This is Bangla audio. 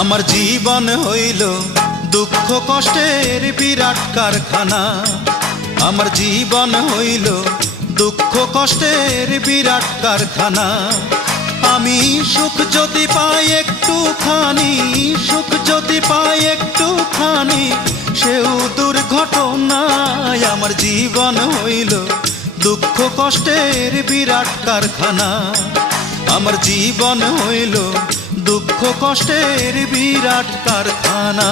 আমার জীবন হইল দুঃখ কষ্টের বিরাট কারখানা। আমার জীবন হইল দুঃখ কষ্টের বিরাট কারখানা। আমি সুখ যদি পাই একটুখানি, সুখ যদি পাই একটুখানি, সেও দুর্ঘটনায়। আমার জীবন হইল দুঃখ কষ্টের বিরাট কারখানা। আমার জীবন হইল দুঃখ কষ্টের বিরাট কারখানা।